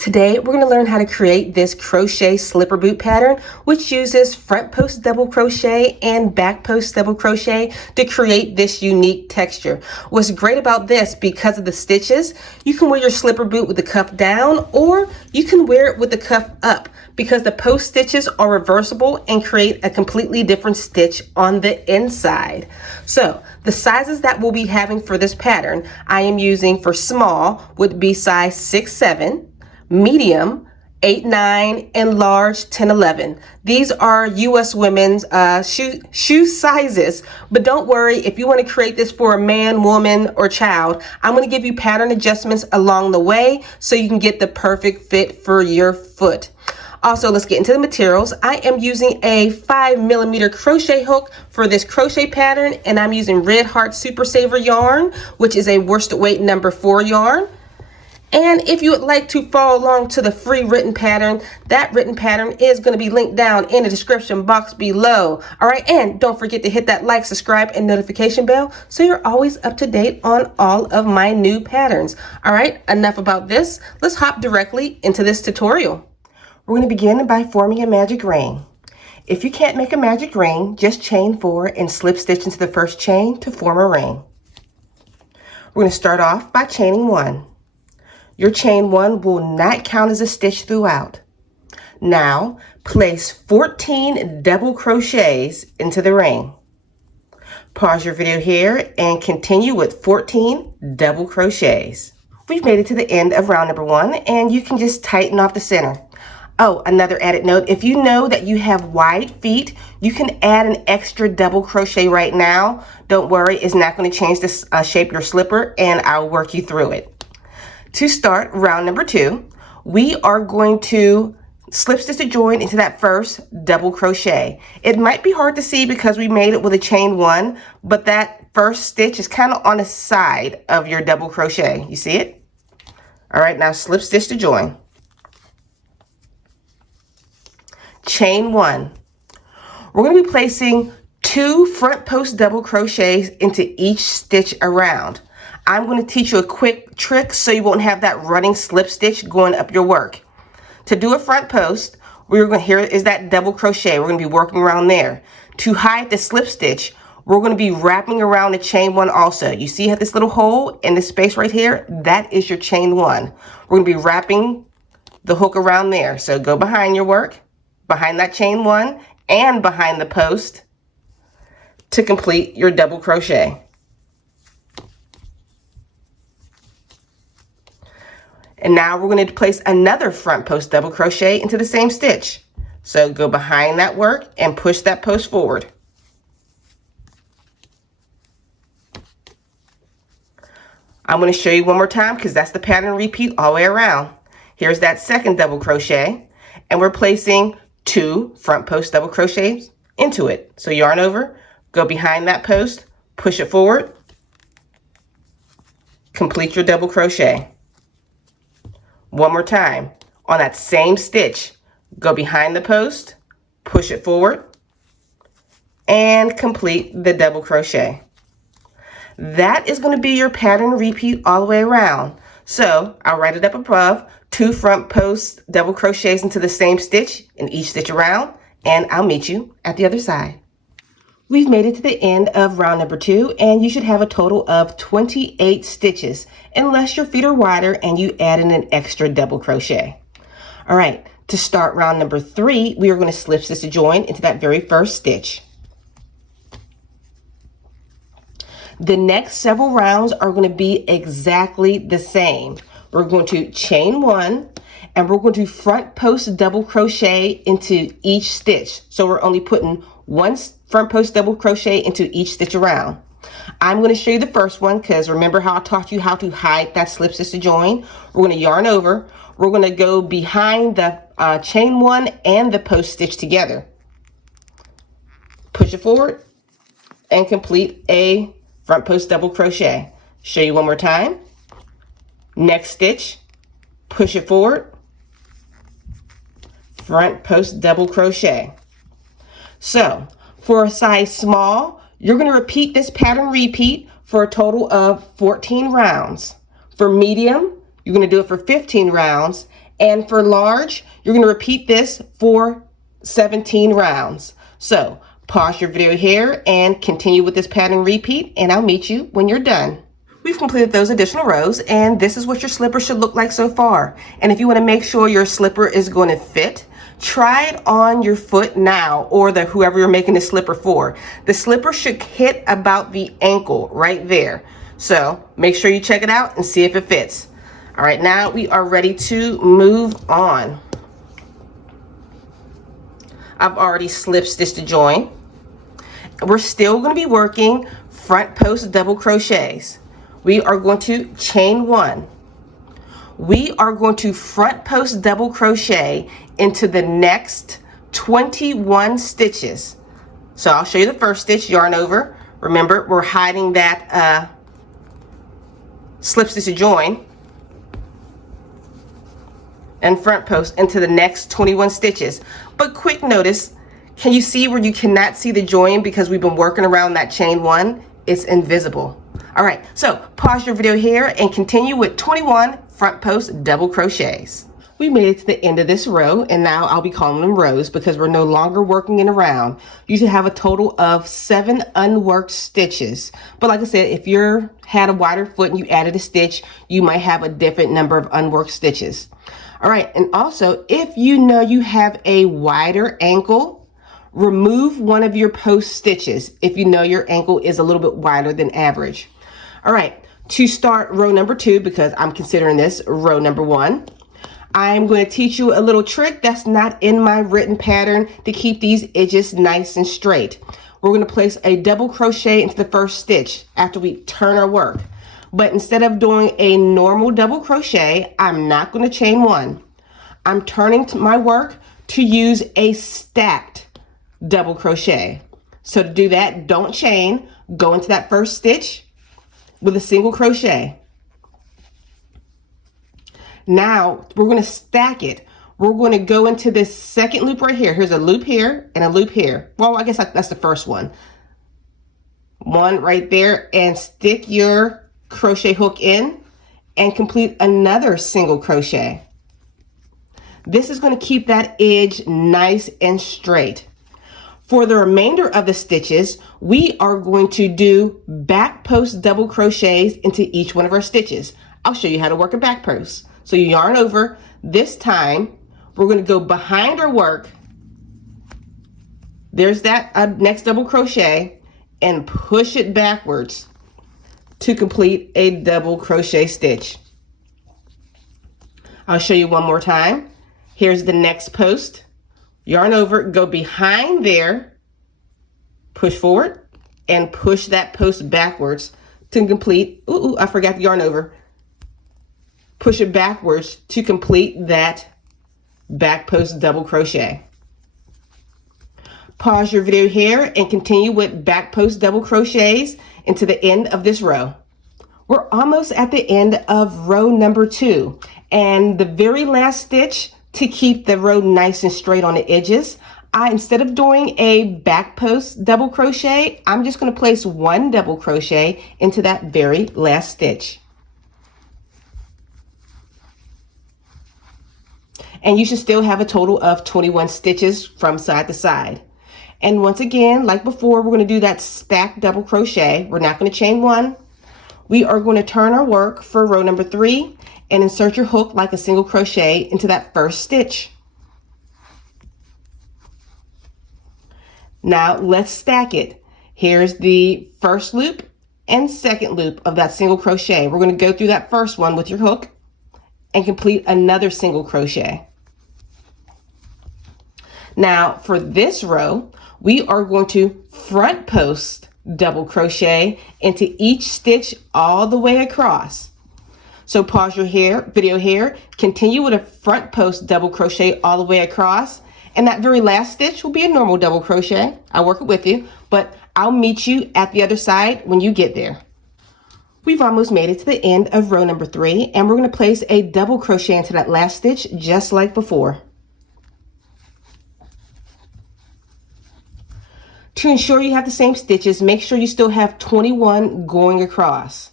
Today, we're going to learn how to create this crochet slipper boot pattern, which uses front post double crochet and back post double crochet to create this unique texture. What's great about this, because of the stitches, you can wear your slipper boot with the cuff down, or you can wear it with the cuff up, because the post stitches are reversible and create a completely different stitch on the inside. So the sizes that we'll be having for this pattern, I am using for small would be size 6-7, medium 8-9, and large 10-11. These are US women's shoe sizes, but don't worry, if you want to create this for a man, woman, or child, I'm going to give you pattern adjustments along the way so you can get the perfect fit for your foot. Also, let's get into the materials. I am using a 5mm crochet hook for this crochet pattern, and I'm using Red Heart Super Saver yarn, which is a worsted weight number 4 yarn. And if you would like to follow along to the free written pattern, that written pattern is going to be linked down in the description box below. All right, and don't forget to hit that like, subscribe, and notification bell so you're always up to date on all of my new patterns. All right, enough about this. Let's hop directly into this tutorial. We're going to begin by forming a magic ring. If you can't make a magic ring, just chain 4 and slip stitch into the first chain to form a ring. We're going to start off by chaining 1. Your chain 1 will not count as a stitch throughout. Now, place 14 double crochets into the ring. Pause your video here and continue with 14 double crochets. We've made it to the end of round number 1, and you can just tighten off the center. Oh, another added note, if you know that you have wide feet, you can add an extra double crochet right now. Don't worry, it's not going to change the shape of your slipper, and I'll work you through it. To start round number 2, we are going to slip stitch to join into that first double crochet. It might be hard to see because we made it with a chain 1, but that first stitch is kind of on the side of your double crochet. You see it? All right, now slip stitch to join. Chain 1. We're going to be placing 2 front post double crochets into each stitch around. I'm going to teach you a quick trick so you won't have that running slip stitch going up your work. To do a front post, here is that double crochet. We're going to be working around there. To hide the slip stitch, we're going to be wrapping around the chain 1 also. You see this little hole in this space right here? That is your chain 1. We're going to be wrapping the hook around there. So go behind your work, behind that chain 1, and behind the post to complete your double crochet. And now we're going to place another front post double crochet into the same stitch. So go behind that work and push that post forward. I'm going to show you one more time because that's the pattern repeat all the way around. Here's that second double crochet, and we're placing 2 front post double crochets into it. So yarn over, go behind that post, push it forward, complete your double crochet. One more time, on that same stitch, go behind the post, push it forward, and complete the double crochet. That is going to be your pattern repeat all the way around. So I'll write it up above, 2 front post double crochets into the same stitch in each stitch around, and I'll meet you at the other side. We've made it to the end of round number 2, and you should have a total of 28 stitches, unless your feet are wider and you add in an extra double crochet. All right, to start round number 3, we are going to slip stitch to join into that very first stitch. The next several rounds are going to be exactly the same. We're going to chain 1, and we're going to front post double crochet into each stitch. So we're only putting 1 front post double crochet into each stitch around. I'm going to show you the first one because remember how I taught you how to hide that slip stitch to join? We're going to yarn over. We're going to go behind the chain 1 and the post stitch together. Push it forward and complete a front post double crochet. Show you one more time. Next stitch, push it forward, front post double crochet. So for a size small, you're going to repeat this pattern repeat for a total of 14 rounds. For medium, you're going to do it for 15 rounds. And for large, you're going to repeat this for 17 rounds. So pause your video here and continue with this pattern repeat, and I'll meet you when you're done. We've completed those additional rows, and this is what your slipper should look like so far. And if you want to make sure your slipper is going to fit, try it on your foot now, or whoever you're making the slipper for. The slipper should hit about the ankle right there. So make sure you check it out and see if it fits. All right, now we are ready to move on. I've already slip stitched the join. We're still going to be working front post double crochets. We are going to chain one. We are going to front post double crochet into the next 21 stitches. So I'll show you the first stitch, yarn over. Remember, we're hiding that slip stitch to join, and front post into the next 21 stitches. But quick notice, can you see where you cannot see the join because we've been working around that chain one? It's invisible. All right, so pause your video here and continue with 21 front post double crochets. We made it to the end of this row, and now I'll be calling them rows because we're no longer working in a round. You should have a total of 7 unworked stitches. But like I said, if you had a wider foot and you added a stitch, you might have a different number of unworked stitches. All right, and also if you know you have a wider ankle, remove one of your post stitches if you know your ankle is a little bit wider than average. All right, to start row number 2, because I'm considering this row number 1, I'm going to teach you a little trick that's not in my written pattern to keep these edges nice and straight. We're going to place a double crochet into the first stitch after we turn our work. But instead of doing a normal double crochet, I'm not going to chain one. I'm turning to my work to use a stacked double crochet. So to do that, don't chain, go into that first stitch with a single crochet. Now we're going to stack it. We're going to go into this second loop right here. Here's a loop here and a loop here. Well, I guess that's the first one. One right there, and stick your crochet hook in and complete another single crochet. This is going to keep that edge nice and straight. For the remainder of the stitches, we are going to do back post double crochets into each one of our stitches. I'll show you how to work a back post. So you yarn over. This time we're going to go behind our work. There's that next double crochet, and push it backwards to complete a double crochet stitch. I'll show you one more time. Here's the next post. Yarn over, go behind there, push forward, and push that post backwards to complete, I forgot the yarn over. Push it backwards to complete that back post double crochet. Pause your video here and continue with back post double crochets into the end of this row. We're almost at the end of row number 2, and the very last stitch, to keep the row nice and straight on the edges, instead of doing a back post double crochet, I'm just going to place one double crochet into that very last stitch. And you should still have a total of 21 stitches from side to side. And once again, like before, we're going to do that stacked double crochet. We're not going to chain one. We are going to turn our work for row number 3 and insert your hook like a single crochet into that first stitch. Now let's stack it. Here's the first loop and second loop of that single crochet. We're going to go through that first one with your hook and complete another single crochet. Now for this row, we are going to front post double crochet into each stitch all the way across. So pause your video here, continue with a front post double crochet all the way across, and that very last stitch will be a normal double crochet. I'll work it with you, but I'll meet you at the other side when you get there. We've almost made it to the end of row number 3, and we're going to place a double crochet into that last stitch just like before. To ensure you have the same stitches, make sure you still have 21 going across.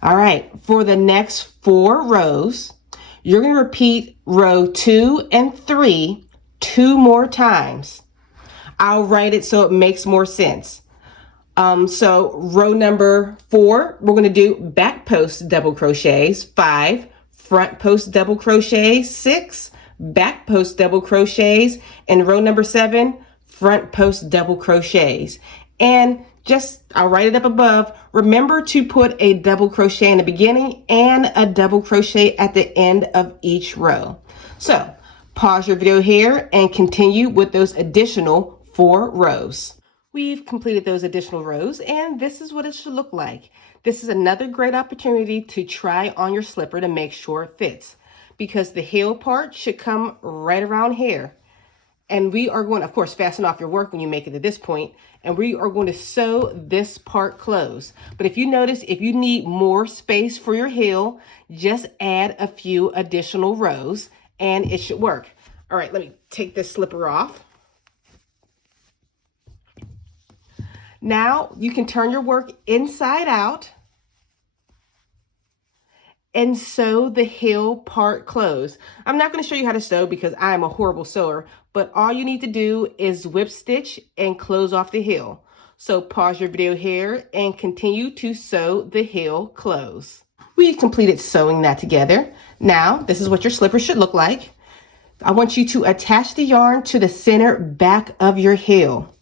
All right, for the next 4 rows, You're going to repeat row 2 and 3 2 more times. I'll write it so it makes more sense. So row number 4, we're going to do back post double crochets, 5 front post double crochets, 6 back post double crochets, and row number 7 front post double crochets. And I'll write it up above. Remember to put a double crochet in the beginning and a double crochet at the end of each row. So pause your video here and continue with those additional 4 rows. We've completed those additional rows, and this is what it should look like. This is another great opportunity to try on your slipper to make sure it fits, because the heel part should come right around here. And we are going to, of course, fasten off your work when you make it to this point, and we are going to sew this part closed. But if you notice, if you need more space for your heel, just add a few additional rows and it should work. All right, let me take this slipper off. Now you can turn your work inside out and sew the heel part closed. I'm not going to show you how to sew because I'm a horrible sewer, but all you need to do is whip stitch and close off the heel. So pause your video here and continue to sew the heel close. We've completed sewing that together. Now this is what your slipper should look like. I want you to attach the yarn to the center back of your heel.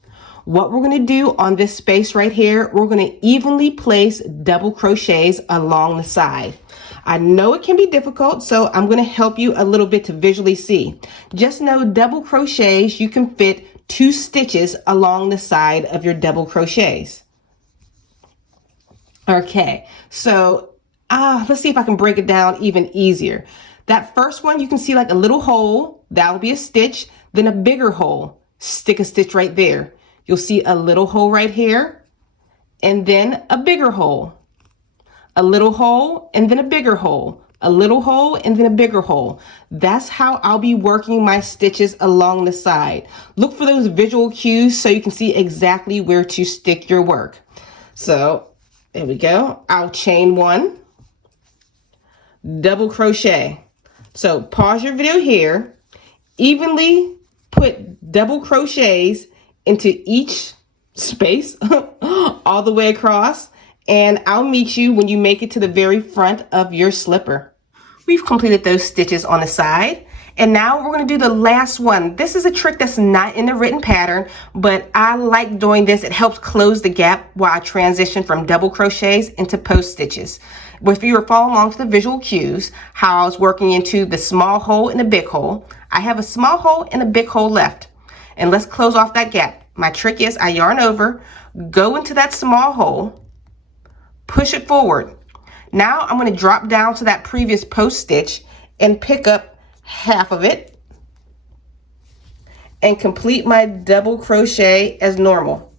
What we're going to do on this space right here, we're going to evenly place double crochets along the side. I know it can be difficult, so I'm going to help you a little bit to visually see. Just know double crochets, you can fit 2 stitches along the side of your double crochets. Okay, so let's see if I can break it down even easier. That first one, you can see like a little hole, that will be a stitch, then a bigger hole, stick a stitch right there. You'll see a little hole right here, and then a bigger hole, a little hole, and then a bigger hole, a little hole, and then a bigger hole. That's how I'll be working my stitches along the side. Look for those visual cues so you can see exactly where to stick your work. So there we go. I'll chain 1, double crochet. So pause your video here, evenly put double crochets into each space all the way across, and I'll meet you when you make it to the very front of your slipper. We've completed those stitches on the side, and now we're going to do the last one. This is a trick that's not in the written pattern, but I like doing this. It helps close the gap while I transition from double crochets into post stitches. If you were following along to the visual cues, how I was working into the small hole and the big hole, I have a small hole and a big hole left. And let's close off that gap. My trick is I yarn over, go into that small hole, push it forward. Now I'm going to drop down to that previous post stitch and pick up half of it and complete my double crochet as normal.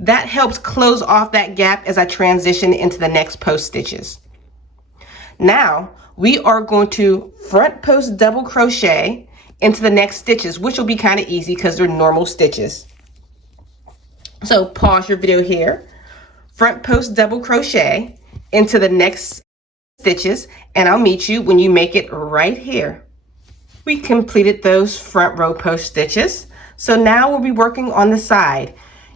That helps close off that gap as I transition into the next post stitches. Now we are going to front post double crochet into the next stitches, which will be kind of easy because they're normal stitches. So pause your video here, front post double crochet into the next stitches, and I'll meet you when you make it right here. We completed those front row post stitches. So now we'll be working on the side.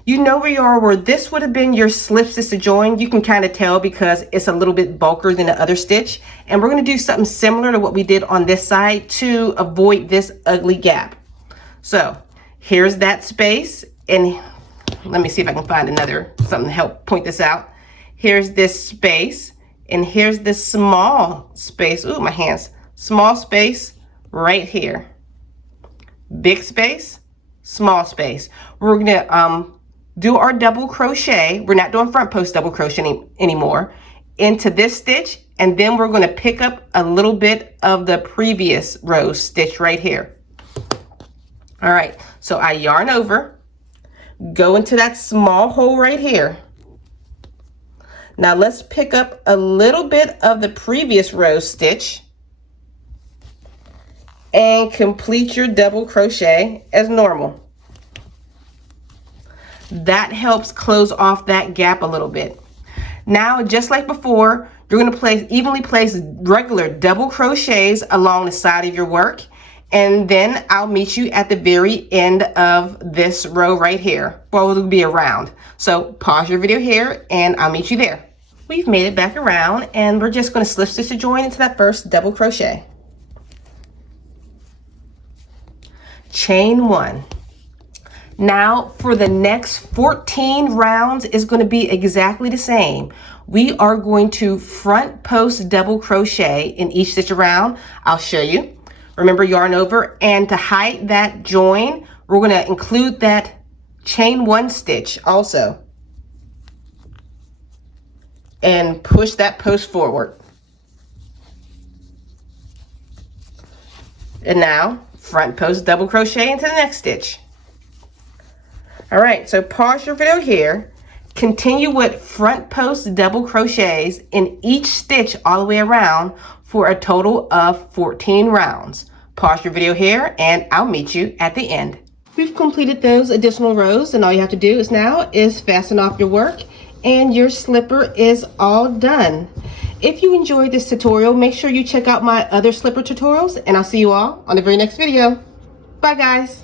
You know where you are, where this would have been your slip stitch to join. You can kind of tell because it's a little bit bulkier than the other stitch. And we're going to do something similar to what we did on this side to avoid this ugly gap. So here's that space. And let me see if I can find something to help point this out. Here's this space. And here's this small space. Ooh, my hands. Small space right here. Big space, small space. We're going to do our double crochet. We're not doing front post double crochet anymore into this stitch, and then we're going to pick up a little bit of the previous row stitch right here. All right, so I yarn over, go into that small hole right here. Now let's pick up a little bit of the previous row stitch and complete your double crochet as normal. That helps close off that gap a little bit. Now, just like before, You're going to evenly place regular double crochets along the side of your work, and then I'll meet you at the very end of this row right here. Well, it'll be around. So pause your video here and I'll meet you there. We've made it back around and we're just going to slip stitch a join into that first double crochet. Chain 1. Now for the next 14 rounds is going to be exactly the same. We are going to front post double crochet in each stitch around. I'll show you. Remember, yarn over, and to hide that join, we're going to include that chain 1 stitch also. And push that post forward. And now front post double crochet into the next stitch. All right, so pause your video here. Continue with front post double crochets in each stitch all the way around for a total of 14 rounds. Pause your video here and I'll meet you at the end. We've completed those additional rows, and all you have to do now is fasten off your work and your slipper is all done. If you enjoyed this tutorial, make sure you check out my other slipper tutorials, and I'll see you all on the very next video. Bye guys.